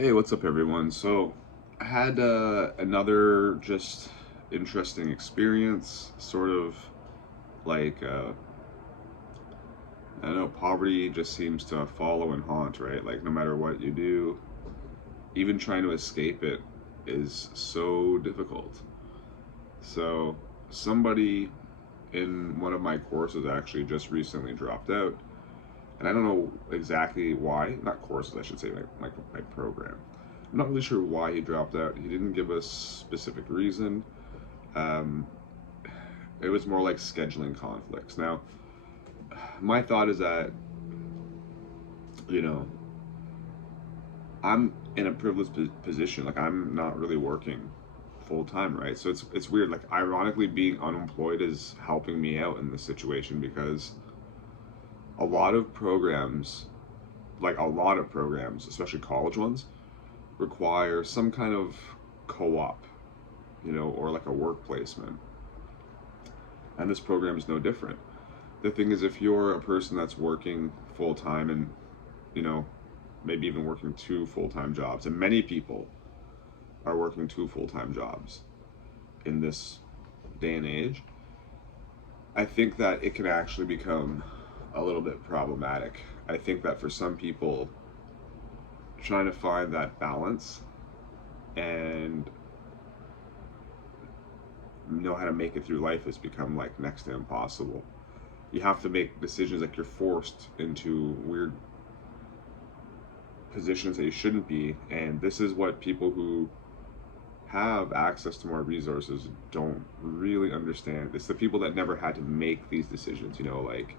Hey, what's up, everyone? So, I had another just interesting experience, sort of like, I don't know, poverty just seems to follow and haunt, right? Like, no matter what you do, even trying to escape it is so difficult. So, somebody in one of my courses actually just recently dropped out, and I don't know exactly why, not courses, I should say, my program. I'm not really sure why he dropped out. He didn't give us specific reason. Um, it was more like scheduling conflicts. Now, my thought is that, you know, I'm in a privileged position. Like, I'm not really working full time, right? So it's weird. Like, ironically, being unemployed is helping me out in this situation because a lot of programs, especially college ones, require some kind of co-op, or like a work placement. And this program is no different. The thing is, if you're a person that's working full time and, you know, maybe even working two full time jobs, and many people are working two full time jobs in this day and age, I think that it can actually become a little bit problematic. I think that for some people, trying to find that balance and know how to make it through life has become like next to impossible. You have to make decisions, like you're forced into weird positions that you shouldn't be, and this is what people who have access to more resources don't really understand. It's the people that never had to make these decisions, like,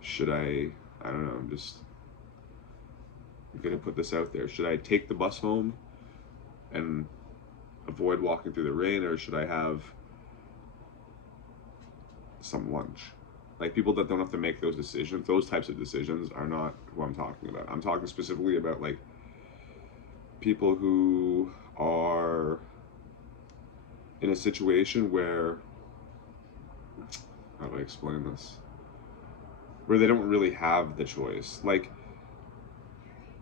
should I don't know, I'm just gonna put this out there. Should I take the bus home and avoid walking through the rain, or should I have some lunch? Like, people that don't have to make those decisions, those types of decisions, are not who I'm talking about. I'm talking specifically about like people who are in a situation where, how do I explain this? Where they don't really have the choice. Like,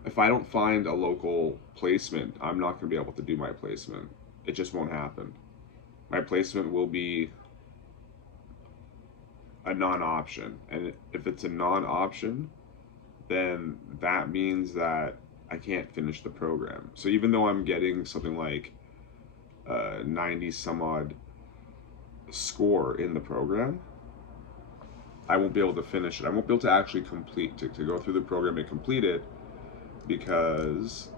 if I don't find a local placement, I'm not going to be able to do my placement. It just won't happen. My placement will be a non option. And if it's a non option, then that means that I can't finish the program. So even though I'm getting something like 90 some odd score in the program, I won't be able to finish it. I won't be able to actually to go through the program and complete it because,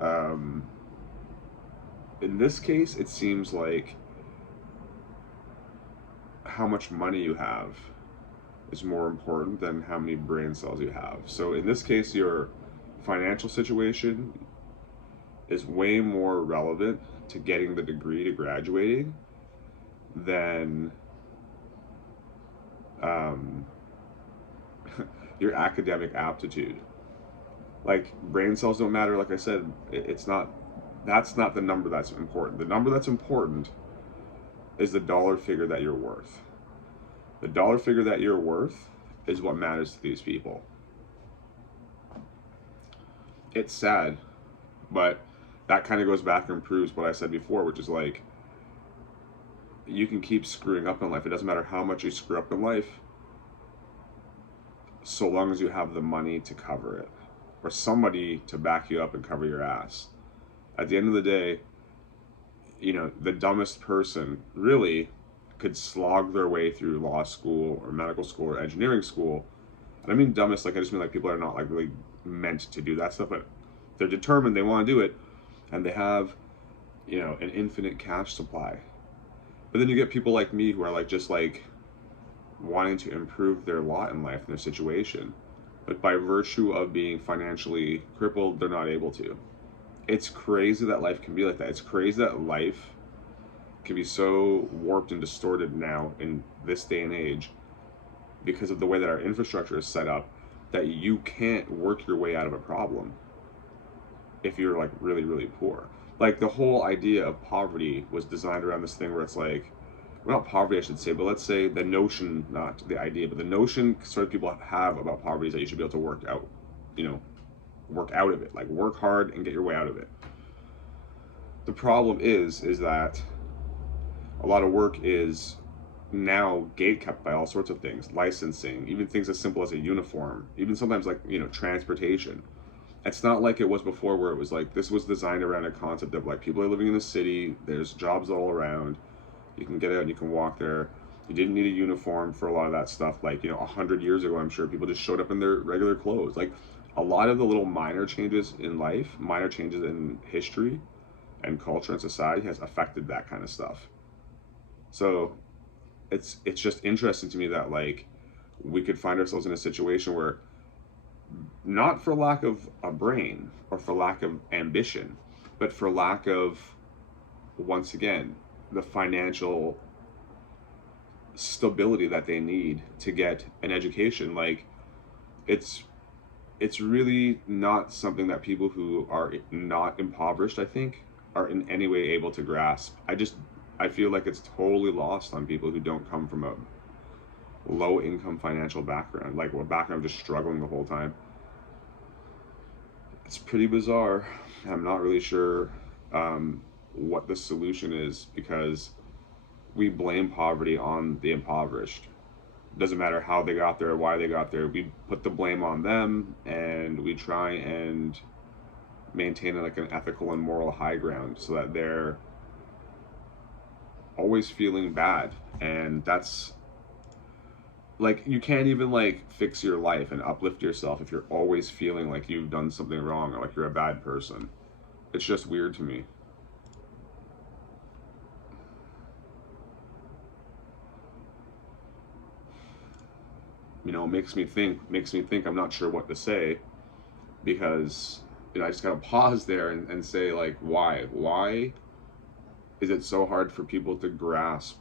um, in this case, it seems like how much money you have is more important than how many brain cells you have. So in this case, your financial situation is way more relevant to getting the degree, to graduating, than um, your academic aptitude. Like, brain cells don't matter. Like I said, it's not. That's not the number that's important. The number that's important is the dollar figure that you're worth. The dollar figure that you're worth is what matters to these people. It's sad, but that kind of goes back and proves what I said before, which is like, you can keep screwing up in life. It doesn't matter how much you screw up in life, so long as you have the money to cover it, or somebody to back you up and cover your ass. At the end of the day, the dumbest person really could slog their way through law school or medical school or engineering school. And I mean dumbest, like, I just mean like people that are not like really meant to do that stuff, but they're determined, they want to do it, and they have, an infinite cash supply. But then you get people like me who are like just like wanting to improve their lot in life and their situation. But by virtue of being financially crippled, they're not able to. It's crazy that life can be like that. It's crazy that life can be so warped and distorted now in this day and age because of the way that our infrastructure is set up, that you can't work your way out of a problem if you're like really, really poor. Like, the whole idea of poverty was designed around this thing where it's like, well, not poverty, I should say, but let's say the notion, not the idea, but the notion sort of people have about poverty is that you should be able to work out, you know, work out of it. Like, work hard and get your way out of it. The problem is that a lot of work is now gate kept by all sorts of things, licensing, even things as simple as a uniform, even sometimes like, you know, transportation. It's not like it was before, where it was like, this was designed around a concept of like, people are living in the city, there's jobs all around, you can get out and you can walk there. You didn't need a uniform for a lot of that stuff. Like, you know, 100 years ago, I'm sure people just showed up in their regular clothes. Like, a lot of the little minor changes in life, minor changes in history and culture and society has affected that kind of stuff. So it's just interesting to me that, like, we could find ourselves in a situation where, not for lack of a brain or for lack of ambition, but for lack of, once again, the financial stability that they need to get an education. Like, it's really not something that people who are not impoverished, I think, are in any way able to grasp. I feel like it's totally lost on people who don't come from a low income financial background, like what background, just struggling the whole time. It's pretty bizarre. I'm not really sure what the solution is, because we blame poverty on the impoverished. It doesn't matter how they got there or why they got there. We put the blame on them, and we try and maintain like an ethical and moral high ground so that they're always feeling bad. And that's like, you can't even like fix your life and uplift yourself if you're always feeling like you've done something wrong or like you're a bad person. It's just weird to me. You know, makes me think. I'm not sure what to say, because, you know, I just gotta pause there and say, like, why is it so hard for people to grasp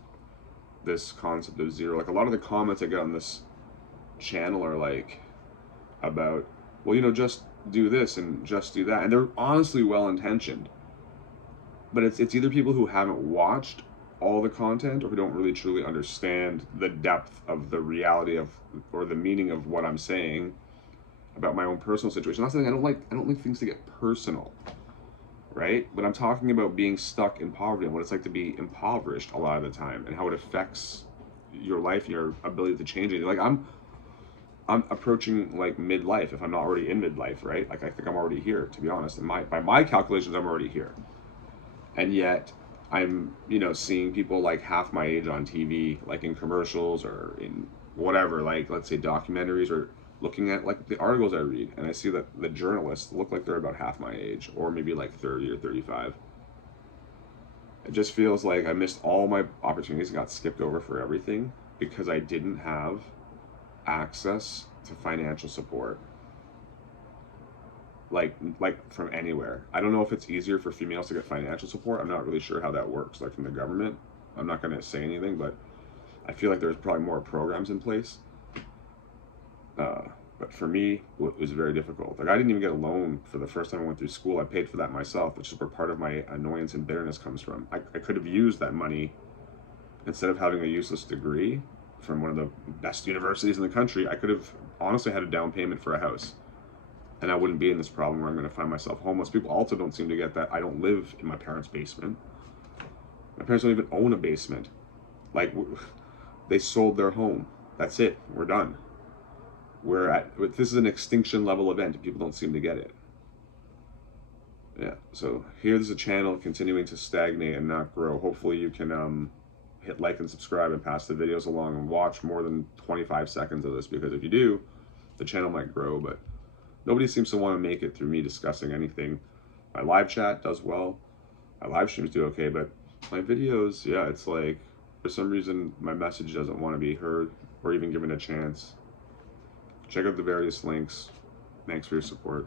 this concept of zero? Like, a lot of the comments I get on this channel are like, about, well, you know, just do this and just do that, and they're honestly well intentioned, but it's either people who haven't watched all the content, or who don't really truly understand the depth of the reality of, or the meaning of what I'm saying about my own personal situation. That's the thing, I don't like things to get personal, right? But I'm talking about being stuck in poverty and what it's like to be impoverished a lot of the time, and how it affects your life and your ability to change it. Like, I'm approaching like midlife, if I'm not already in midlife, right? Like, I think I'm already here, to be honest. And by my calculations, I'm already here. And yet I'm, you know, seeing people like half my age on TV, like in commercials or in whatever, like, let's say documentaries, or looking at like the articles I read, and I see that the journalists look like they're about half my age, or maybe like 30 or 35. It just feels like I missed all my opportunities and got skipped over for everything, because I didn't have access to financial support, like from anywhere. I don't know if it's easier for females to get financial support. I'm not really sure how that works, like from the government. I'm not going to say anything, but I feel like there's probably more programs in place. But for me, it was very difficult. Like, I didn't even get a loan for the first time I went through school. I paid for that myself, which is where part of my annoyance and bitterness comes from. I could have used that money, instead of having a useless degree from one of the best universities in the country. I could have honestly had a down payment for a house, and I wouldn't be in this problem where I'm going to find myself homeless. People also don't seem to get that I don't live in my parents' basement. My parents don't even own a basement. Like, they sold their home. That's it. We're done. This is an extinction level event, and people don't seem to get it. Yeah, so here's a channel continuing to stagnate and not grow. Hopefully you can hit like and subscribe and pass the videos along, and watch more than 25 seconds of this, because if you do, the channel might grow. But nobody seems to want to make it through me discussing anything. My live chat does well, my live streams do okay, but my videos, yeah, it's like, for some reason my message doesn't want to be heard or even given a chance. Check out the various links. Thanks for your support.